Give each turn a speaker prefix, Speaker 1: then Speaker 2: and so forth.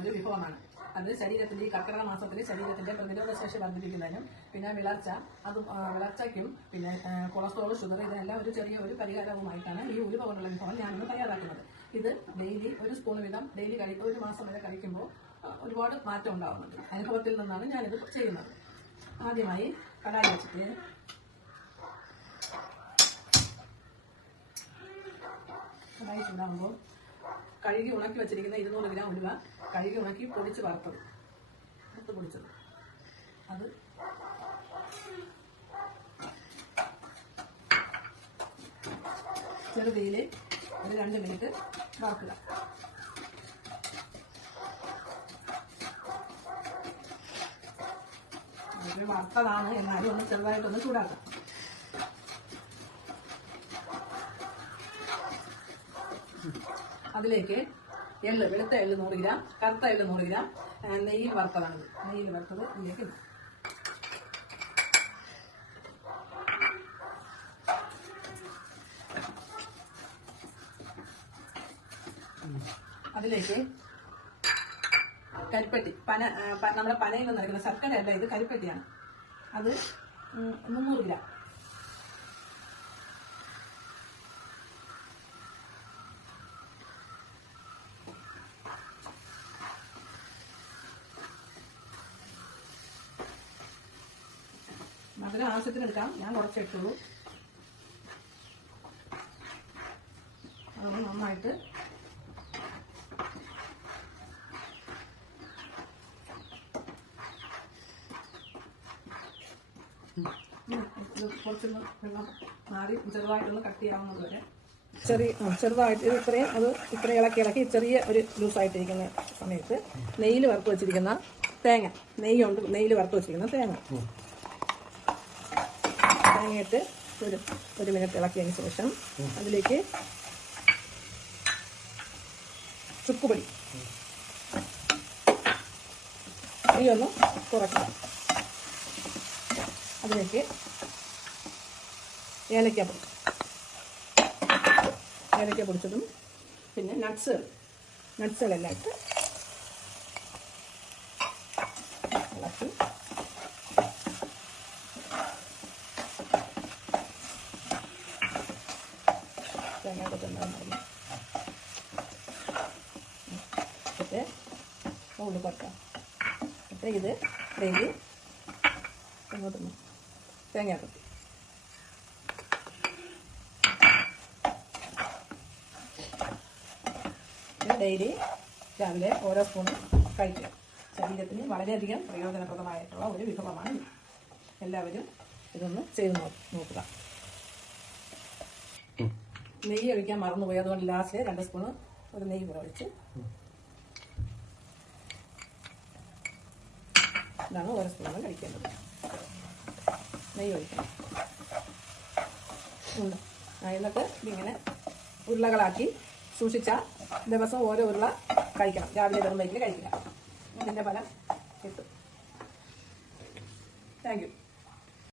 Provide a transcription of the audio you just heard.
Speaker 1: ഒരു വിഭവമാണ്. അത് ശരീരത്തിന്റെ ഈ കർക്കിടക മാസത്തിൽ ശരീരത്തിന്റെ പ്രതിരോധ ശേഷി വർദ്ധിപ്പിക്കുന്നതിനും പിന്നെ വിളർച്ച അത് വിളർച്ചയ്ക്കും പിന്നെ കൊളസ്ട്രോൾ ഷുഗർ ഇതെല്ലാം ഒരു ചെറിയ ഒരു പരിഹാരവുമായിട്ടാണ് ഈ ഉലുവ കൊണ്ടുള്ള വിഭവം ഞാനിന്ന് തയ്യാറാക്കുന്നത്. ഇത് ഡെയിലി ഒരു സ്പൂൺ വീതം ഡെയിലി കഴിക്കും ഒരു മാസം വരെ കഴിക്കുമ്പോൾ ഒരുപാട് മാറ്റം ഉണ്ടാകുന്നുണ്ട് അനുഭവത്തിൽ നിന്നാണ് ഞാനിത് ചെയ്യുന്നത്. ആദ്യമായി കടായി വെച്ചിട്ട് കടായി ചൂടാകുമ്പോൾ കഴുകി ഉണക്കി വെച്ചിരിക്കുന്ന ഇരുന്നൂറ് ഗ്രാം ഉലുവ കഴുകി ഉണക്കി പൊടിച്ച് വറുത്തത്. വറുത്ത് പൊടിച്ചത്. അത് ചെറുതീയിൽ ഒരു രണ്ട് മിനിറ്റ് വറുക്കുക. ഇത് വറുത്തതാണ്. എന്നാലും ഒന്ന് ചെറുതായിട്ടൊന്ന് ചൂടാക്കാം അതിലേക്ക് എള്ള് വെളുത്ത എള്ള് നൂറ് ഗ്രാം കറുത്ത എള്ള് നൂറ് ഗ്രാം നെയ്യിൽ വറുത്തതാണിത് നെയ്യിൽ വറുത്തത് ഇതിലേക്ക്. അതിലേക്ക് കരിപ്പെട്ടി പന നമ്മുടെ പനയിൽ നിന്ന് എടുക്കുന്ന ശർക്കരയല്ല ഇത് കരിപ്പെട്ടിയാണ്. അത് മുന്നൂറ് ഗ്രാം. മധുരം ആവശ്യത്തിന് എടുക്കാം ഞാൻ കുറച്ചിട്ടുള്ളൂ അതൊന്ന് നന്നായിട്ട് കുറച്ചൊന്ന് വെള്ളം മാറി ചെറുതായിട്ടൊന്ന് കട്ട് ചെയ്യാവുന്നത് വരെ. ചെറിയ ചെറുതായിട്ട് ഇത് ഇത്രയും അത് ഇത്രയും ഇളക്കി ഇളക്കി ചെറിയ ഒരു ലൂസായിട്ടിരിക്കുന്ന സമയത്ത് നെയ്യിൽ വറുത്ത് വെച്ചിരിക്കുന്ന തേങ്ങ. നെയ്യുണ്ട് നെയ്യിൽ വറുത്ത് വെച്ചിരിക്കുന്ന തേങ്ങ. തേങ്ങയിട്ട് ഒരു ഒരു മിനിറ്റ് ഇളക്കിയതിന് ശേഷം അതിലേക്ക് ചുക്കുപൊടി. ഈ ഒന്ന് കുറക്കണം അതിലേക്ക് ഏലക്കാപ്പൊടി ഏലക്ക പൊടിച്ചതും പിന്നെ നട്ട്സുകൾ നട്ട്സുകളെല്ലാം ഇട്ട് ഇളക്കി ഉള്ളി അപ്പം ഇത് ഡെയിലി ഇങ്ങോട്ട് തേങ്ങ കൊത്തി ഡെയിലി രാവിലെ ഓരോ സ്പൂണും കഴിക്കുക. ശരീരത്തിന് വളരെയധികം പ്രയോജനപ്രദമായിട്ടുള്ള ഒരു വിഭവമാണ് എല്ലാവരും ഇതൊന്ന് ചെയ്ത് നോക്കുക. നെയ്യ് ഒഴിക്കാൻ മറന്നുപോയി. അതുകൊണ്ട് ലാസ്റ്റ് രണ്ട് സ്പൂണ് ഒരു നെയ്യ് കൂടെ ഒഴിച്ച് ഇതാണ് ഓരോ സ്പൂണും കഴിക്കേണ്ടത്. നെയ്യ് ഒഴിക്കണം. ഉണ്ട് എന്നിട്ട് ഇങ്ങനെ ഉരുളകളാക്കി സൂക്ഷിച്ച ദിവസം ഓരോ ഉരുള കഴിക്കണം. രാവിലെ വെറും വൈകിട്ട് കഴിക്കുക ഇതിന്റെ ഫലം കിട്ടും. Thank you